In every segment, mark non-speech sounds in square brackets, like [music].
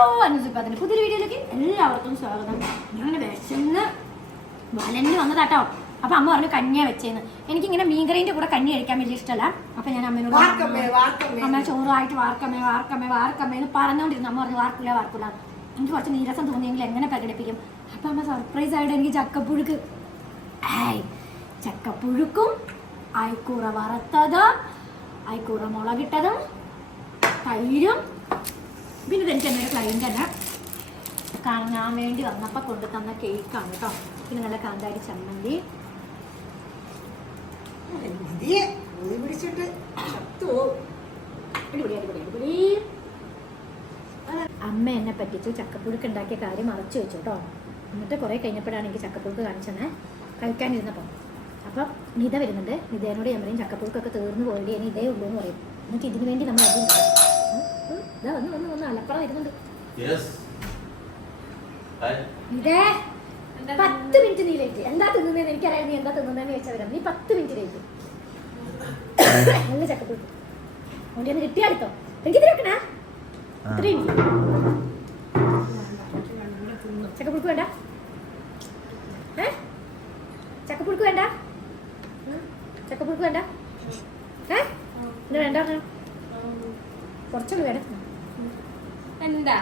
Hello അനുസിപ്പത്തിന് പുതിയൊരു വീഡിയോയിലേക്ക് എല്ലാവർക്കും സ്വാഗതം. ഞാൻ വിശന്ന് വലഞ്ഞ് വന്നതാട്ടോ. അപ്പൊ അമ്മ പറഞ്ഞു കഞ്ഞിയാ വെച്ചേന്ന്. എനിക്കിങ്ങനെ മീൻകറിന്റെ കൂടെ കഞ്ഞി കഴിക്കാൻ വലിയ ഇഷ്ടമല്ല അപ്പൊ ഞാൻ വാർക്കമ്മേ. അമ്മ ചോറായിട്ട് വാർക്കമ്മേ വാർക്കമ്മേ വാർക്കമ്മേ എന്ന് പറഞ്ഞോണ്ടിരുന്നു. അമ്മ പറഞ്ഞു വാർക്കില്ല വാർക്കില്ല എനിക്ക് കുറച്ച് നീരസം തോന്നിയെങ്കിൽ എങ്ങനെ പ്രകടിപ്പിക്കും? അപ്പൊ അമ്മ സർപ്രൈസ് ആയിട്ട് എനിക്ക് ചക്കപ്പുഴുക്ക്. ആയ് ചക്കപ്പുഴുക്കും അയക്കൂറ വറുത്തതും അയക്കൂറ മുളകിട്ടതും തൈരും പിന്നെ ഇതെനിക്ക് എന്റെ ക്ലൈന്റ് തന്നെ കാണാൻ വേണ്ടി വന്നപ്പോൾ കൊണ്ടു തന്ന കേക്കാണ് കേട്ടോ. പിന്നെ നല്ല കാന്താരി ചമ്മന്തി. ഇതിയെ ഊതി പിടിച്ചിട്ട്. ചത്തുപോകും. അടിപൊളി അടിപൊളി അടിപൊളി. അമ്മ എന്നെ പറ്റിച്ച് ചക്കപ്പുഴുക്ക് ഉണ്ടാക്കിയ കാര്യം മറച്ചു വെച്ചു കേട്ടോ. എന്നിട്ട് കുറേ കഴിഞ്ഞപ്പോഴാണ് എനിക്ക് ചക്കപ്പുഴുക്ക് കാണിച്ചത് കഴിക്കാനിരുന്നപ്പോൾ. അപ്പം നിത വരുന്നുണ്ട്. നിതേനോട് ഞാൻ പറയും ചക്കപ്പുഴുക്കൊക്കെ തീർന്നു പോയി ഇനി ഇതേ ഉള്ളൂ എന്ന് പറയും. എന്നിട്ട് ഇതിനു വേണ്ടി നമ്മൾ ഉം, ഇതാ വന്ന് വന്ന് വന്ന് അലപ്പുറം വരുന്നുണ്ട്. ഇതേ പത്ത് മിനിറ്റ് നീ ലേറ്റ് എന്താ തിന്നുന്നതെന്ന് എനിക്കറിയാം. നീ എന്താ തിന്നുന്നതെന്ന് ചോദിച്ചവരാ നീ പത്ത് മിനിറ്റ് ലേറ്റ് നല്ല ചക്കപ്പുഴുക്ക് അതുകൊണ്ട് ഒന്ന് കിട്ടിയാടുത്തോ എനിക്ക് തിരക്കണേ ഇത്രയും ചക്കപ്പുഴുക്ക് വേണ്ട ഏ ചക്കപ്പുഴുക്ക് വേണ്ട ഉം? ചക്കപ്പുഴുക്ക് വേണ്ട ഏ ഇത് വേണ്ട പറഞ്ഞോ? കുറച്ചൊന്ന് വേണം എന്താ?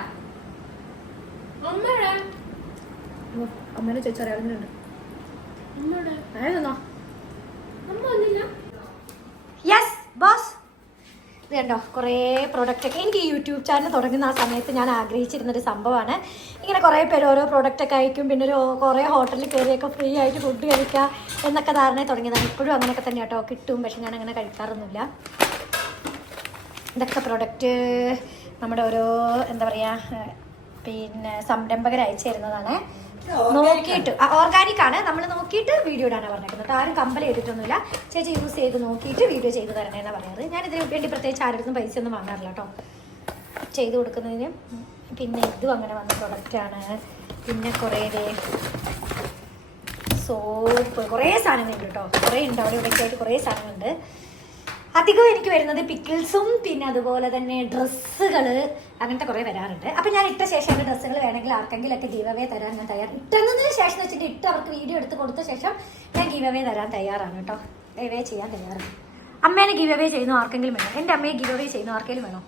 അമ്മയുടെ അമ്മേനെ വന്നില്ല. യെസ് ബോസ് കണ്ടോ കുറേ പ്രോഡക്റ്റ് ഒക്കെ. എനിക്ക് യൂട്യൂബ് ചാനൽ തുടങ്ങുന്ന ആ സമയത്ത് ഞാൻ ആഗ്രഹിച്ചിരുന്നൊരു സംഭവമാണ്. ഇങ്ങനെ കുറേ പേര് ഓരോ പ്രോഡക്റ്റ് ഒക്കെ അയക്കും പിന്നെ ഒരു കുറേ ഹോട്ടലിൽ കയറിയൊക്കെ ഫ്രീ ആയിട്ട് ഫുഡ് കഴിക്കുക എന്നൊക്കെ ധാരണ തുടങ്ങിയതാണ്. ഇപ്പോഴും അങ്ങനെയൊക്കെ തന്നെ കേട്ടോ. കിട്ടും പക്ഷെ ഞാൻ അങ്ങനെ കഴിക്കാറൊന്നുമില്ല. ഇതൊക്കെ പ്രൊഡക്റ്റ് നമ്മുടെ ഓരോ എന്താ പറയാ പിന്നെ സംരംഭകർ അയച്ചു തരുന്നതാണ് നോക്കിയിട്ട് ഓർഗാനിക് ആണ്. നമ്മൾ നോക്കിയിട്ട് വീഡിയോ ഇടാനാണ് പറഞ്ഞിരിക്കുന്നത് ആരും കമ്പൽ ചെയ്തിട്ടൊന്നുമില്ല. ചേച്ചി യൂസ് ചെയ്ത് നോക്കിയിട്ട് വീഡിയോ ചെയ്ത് തരണേന്നാണ് പറയാറ് ഞാൻ ഇതിന് വേണ്ടി പ്രത്യേകിച്ച് ആരുടെ പൈസ ഒന്നും വാങ്ങാറില്ല കേട്ടോ. ചെയ്ത് കൊടുക്കുന്നതിന്. പിന്നെ ഇതും അങ്ങനെ വന്ന പ്രൊഡക്റ്റാണ് പിന്നെ കുറേ സോപ്പ് കുറേ സാധനങ്ങളുണ്ട് കേട്ടോ. കുറേ ഉണ്ട്. അവിടെ ഇവിടെയൊക്കെ ആയിട്ട് കുറേ സാധനങ്ങളുണ്ട്. അധികം എനിക്ക് വരുന്നത് പിക്കിൾസും പിന്നെ അതുപോലെ തന്നെ ഡ്രസ്സുകൾ അങ്ങനത്തെ കുറേ വരാറുണ്ട്. അപ്പം ഞാൻ ഇട്ട ശേഷം എന്റെ ഡ്രസ്സുകൾ വേണമെങ്കിൽ ആർക്കെങ്കിലൊക്കെ ഗീവ് അവേ തരാൻ ഞാൻ തയ്യാർ ഇട്ടതിന് ശേഷം വെച്ചിട്ട് ഇട്ട് അവർക്ക് വീഡിയോ എടുത്ത് കൊടുത്ത ശേഷം ഞാൻ ഗീവ് അവേ തരാൻ തയ്യാറാണ് കേട്ടോ. ഗീവേ ചെയ്യാൻ തയ്യാറാണ്. അമ്മേനെ ഗീവ് അവേ ചെയ്യുന്നു ആർക്കെങ്കിലും വേണോ? എന്റെ അമ്മയെ ഗീവ് അവേ ചെയ്യുന്നു ആർക്കെങ്കിലും വേണോ?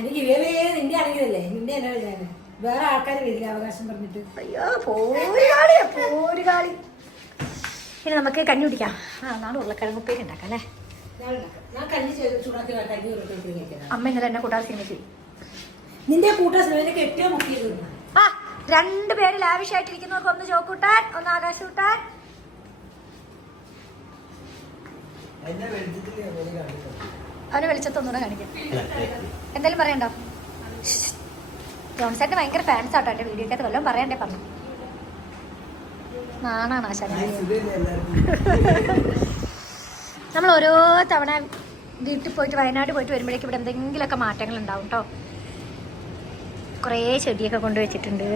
എനിക്ക് ഇവയെ നിന്റെ ആണെങ്കിലല്ലേ? നിന്റെ എന്നാ ഞാൻ വേറെ ആൾക്കാർ വരില്ല അവകാശം പറഞ്ഞിട്ട്. അയ്യോ പോരുകാളി പോരുകാളി. ഇനി നമുക്ക് കഞ്ഞി കുടിക്കാം. ആ നാളെ ഉരുളക്കിഴങ്ങുപ്പേരി ഉണ്ടാക്കാം അല്ലേ? അമ്മ ഇന്നലെ എന്നെ കൂട്ടാൻ സിനിമയ്ക്ക് നിന്റെ കൂട്ട സിനിമയിലെ കെട്ടിയോ മുക്കിയത് ആ രണ്ട് പേര് ലാവിഷായിട്ടിരിക്കുന്നവർക്ക് ഒന്ന് ചോക്കൂട്ടാൻ ഒന്ന് ആകാശ് കൂട്ടാൻ. അവന് വെളിച്ചത്തൊന്നുകൂടെ കാണിക്കാം. എന്തായാലും പറയണ്ടോ? ജോൺസേട്ടന് ഭയങ്കര ഫാൻസ് ആട്ടോ എന്റെ വീഡിയോ വീഡിയോക്കകത്ത് വല്ലതും പറയണ്ടേ പറഞ്ഞു. നാണാണ് ആശാന നമ്മൾ ഓരോ തവണ വീട്ടിൽ പോയിട്ട് വയനാട് പോയിട്ട് വരുമ്പോഴേക്കും ഇവിടെ എന്തെങ്കിലുമൊക്കെ മാറ്റങ്ങൾ ഉണ്ടാവും കേട്ടോ കുറേ ചെടിയൊക്കെ കൊണ്ടുവച്ചിട്ടുണ്ട്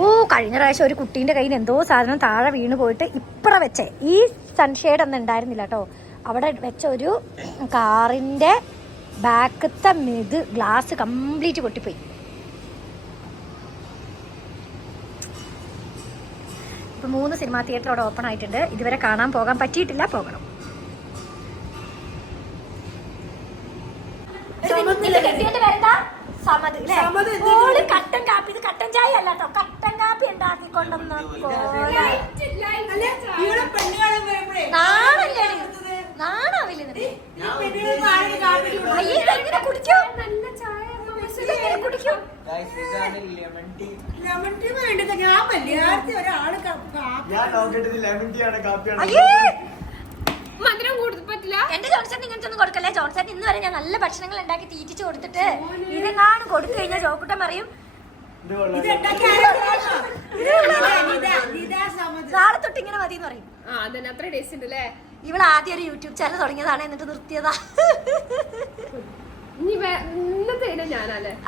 ഓ കഴിഞ്ഞ പ്രാവശ്യം ഒരു കുട്ടീന്റെ കയ്യിൽ എന്തോ സാധനം താഴെ വീണ് പോയിട്ട് ഇപ്പറ വെച്ചേ. ഈ സൺഷെയ്ഡ് ഒന്നും ഉണ്ടായിരുന്നില്ല കേട്ടോ അവിടെ വെച്ച ഒരു കാറിന്റെ ബാക്കത്തെ ഇത് ഗ്ലാസ് കംപ്ലീറ്റ് പൊട്ടിപ്പോയി. ഇപ്പം മൂന്ന് സിനിമാ തിയേറ്റർ അവിടെ ഓപ്പൺ ആയിട്ടുണ്ട്. ഇതുവരെ കാണാൻ പോകാൻ പറ്റിയിട്ടില്ല പോകണം. ഓൾ കട്ടൻ കാപ്പി ഇത് കട്ടൻ ചായ അല്ല കേട്ടോ കട്ടൻ കാപ്പി ഉണ്ടാക്കി കൊണ്ടുവന്ന കോല. ഇവിടെ പെണ്ണുകാണാൻ പോയപ്പോഴേ നാണല്ലേ നാണാവില്ല ഇതെങ്ങനെ കുടിക്കും? നല്ല ചായ ഇതെങ്ങനെ കുടിക്കും? ഞാൻ നോക്കിയിട്ട് ലെമൺ ടീ ആണ് കാപ്പിയാണ് പറ്റില്ല എന്റെ ജോൺസൺ ഇങ്ങനത്തെ ഒന്നും കൊടുക്കല്ലേ? ജോൺസൺ ഇന്ന് വരെ ഞാൻ നല്ല ഭക്ഷണങ്ങൾ ഉണ്ടാക്കി തീറ്റിച്ച് കൊടുത്തിട്ട് ഇതെങ്ങാനും കൊടുത്തു കഴിഞ്ഞാൽ ജോക്കുട്ടൻ പറയും നാളെ തൊട്ട് ഇങ്ങനെ മതി എന്ന് പറയും. ഇവൾ ആദ്യം ഒരു യൂട്യൂബ് ചാനൽ തുടങ്ങിയതാണ് എന്നിട്ട് നിർത്തിയതാ.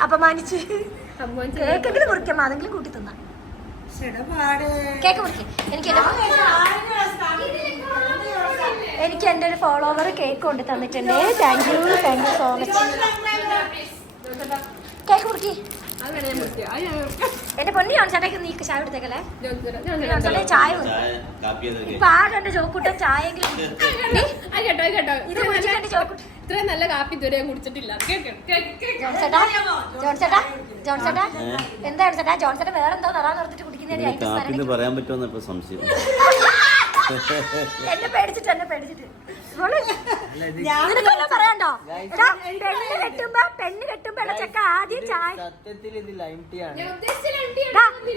അപമാനിച്ച്. കേക്കെങ്കിലും മുറിക്കാം അതെങ്കിലും കൂട്ടി തിന്നാ കേക്ക് മുറിക്കാം. എനിക്ക് എനിക്ക് എന്റെ ഒരു ഫോളോവർ കേക്ക് കൊണ്ട് തന്നിട്ടുണ്ട്. Thank you thank you so much cake മുറിക്കി. എന്റെ പൊന്നി ജോൺസേട്ടേക്ക് നീക്ക് ചായ എടുത്തേക്കല്ലേ ജോൺസേട്ടൻ ചായ. ചായ ഇപ്പൊ ആകെ ചോക്കൂട്ടൻ ചായെങ്കിലും അത് കേട്ടോ കേട്ടോ. ഇത് കുടിച്ചിട്ട് ചോക്കൂട്ടൻ ഇത്രയും നല്ല കാപ്പി ഇതുവരെ ഞാൻ കുടിച്ചിട്ടില്ല. ജോൺസേട്ടാ ജോൺസേട്ടാ ജോൺസേട്ടാ. എന്താ ജോൺസേട്ടാ? ചേട്ടാ വേറെ എന്തോ നിറാൻ നിർത്തിട്ട് കാപ്പി പറയാൻ പറ്റുമെന്ന് ഇപ്പൊ സംശയം. [laughs] എന്നെ പേടിച്ചിട്ട് എന്നെ പേടിച്ചിട്ട്. നിനക്കൊന്നും പറയാണ്ടോ? എടാ പെണ്ണ് കെട്ടുമ്പോ പെണ്ണ് കെട്ടുമ്പോ ചെക്ക ആദ്യം ചായ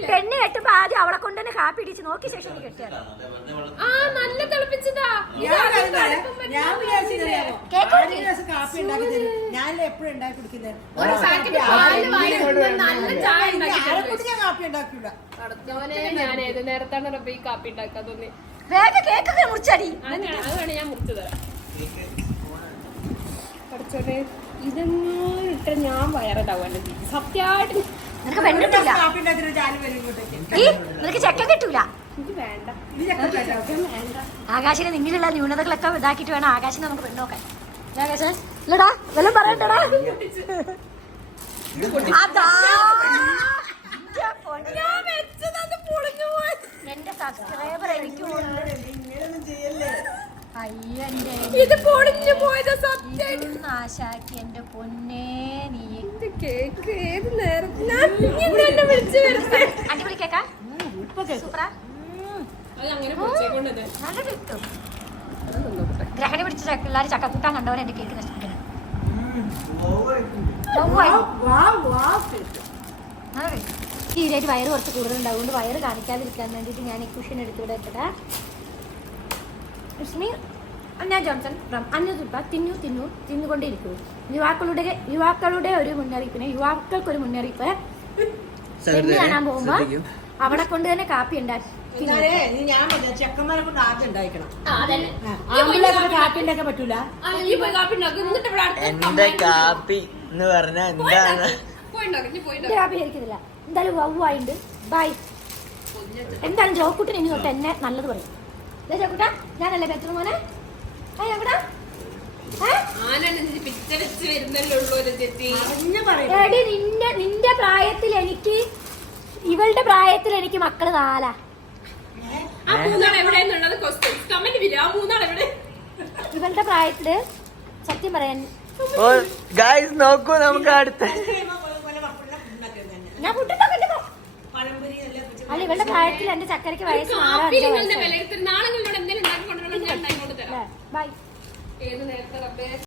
പെണ്ണ് കെട്ടുമ്പോ ആദ്യം അവളെ കൊണ്ട് തന്നെ കാപ്പി ഇടിച്ച് നോക്കി ശേഷം നീ ആ നല്ല തിളപ്പിച്ചതാ. ഞാൻ ഞാൻ എപ്പോഴും ഉണ്ടാക്കി കുടിക്കുന്നത് ഏത് നേരത്താണ് റബ്ബി ഈ കാപ്പി ഉണ്ടാക്കാൻ തോന്നി വേഗം കേക്കൊക്കെ മുറിച്ചടി. അതാണ് ഞാൻ ഇതെങ്ങാനും ഇട്ട ഞാൻ സത്യമായിട്ട് നിനക്ക് പെണ്ണിട്ടില്ല ഈ നിനക്ക് ചെക്ക കിട്ടൂല. എനിക്ക് വേണ്ട. ഇത് ചക്കപ്പഴം വേണ്ട. ആകാശിനെ നിങ്ങളിലുള്ള ന്യൂനതകളൊക്കെ ഇതാക്കിയിട്ട് വേണം. ആകാശിനെ നമുക്ക് പെണ്ണോക്കാൻ ആകാശൻ ഇല്ലടാ വല്ലതും പറയണ്ടടാ. അതാ. പൊന്നോ. എന്റെ സബ്സ്ക്രൈബർ എനിക്ക് ഇത് പൊളിഞ്ഞു പോയത് സത്യം. നാശാക്കി എന്റെ പൊന്നേ നീ. ഇത് കേക്ക് ഏത് നേരം ഞാൻ എന്നെ വിളിച്ചു വരുന്നത് അടിപൊളി കേക്കാ? സൂപ്പറാ? നല്ല കിട്ടും ഗ്രഹണി പിടിച്ച എല്ലാവരും ചക്കക്കൂട്ടാൻ കണ്ടവരെ എന്റെ കേക്ക് നശിപ്പിക്കണം. വാവ്, വാവ് ഇതിലേക്ക് വയറ് കുറച്ച് കൂടുതലുണ്ട് അതുകൊണ്ട് വയറ് കാണിക്കാതിരിക്കാൻ വേണ്ടിയിട്ട് ഞാൻ ഈ കുഷൻ എടുത്തുവിടെ വെച്ചതാ ലക്ഷ്മി അന്ന ജോൺസൺ ഫ്രം അന്നതുപ്പ തിന്നു തിന്നു തിന്നുകൊണ്ടേയിരിക്കൂ യുവാക്കളുടെ യുവാക്കളുടെ ഒരു മുന്നറിയിപ്പിന് യുവാക്കൾക്ക് ഒരു മുന്നറിയിപ്പ് പെണ്ണ് കാണാൻ പോകുമ്പോ അവിടെ കൊണ്ട് തന്നെ കാപ്പി ഉണ്ടാക്കി. ഞാൻ ചെക്കന്മാരെ കൊണ്ട് ആദ്യം ഉണ്ടായിക്കണം. ആമ്പിളെ കൊണ്ട് കാപ്പി ഉണ്ടാക്കാൻ പറ്റൂല? കാപ്പി എന്റെ എന്ന് പറഞ്ഞാ എന്താണ്? കാപ്പി കഴിക്കുന്നില്ല. എന്തായാലും വവ്വായിണ്ട്. ബൈ എന്തായാലും ജോക്കുട്ടൻ ഇനി തൊട്ട് എന്നെ നല്ലത് പറയും. ജോക്കുട്ടാ ജോക്കുട്ട ഞാനല്ലേ ബെറ്റർ മോനെ? ആ ജോക്കുട്ടാ നിന്റെ നിന്റെ പ്രായത്തിൽ എനിക്ക് ഇവളുടെ പ്രായത്തിൽ എനിക്ക് മക്കൾ നാലാ. ഇവളുടെ പ്രായത്തിൽ സത്യം പറയാൻ ഓ ഗായ്സ് നോക്കൂ നമുക്ക് അടുത്ത. ഞാൻ അല്ല ഇവളുടെ പ്രായത്തിൽ എന്റെ ചക്കരക്ക് വയസ്സ് നാളെ ബൈ. ഏത് നേരത്തെ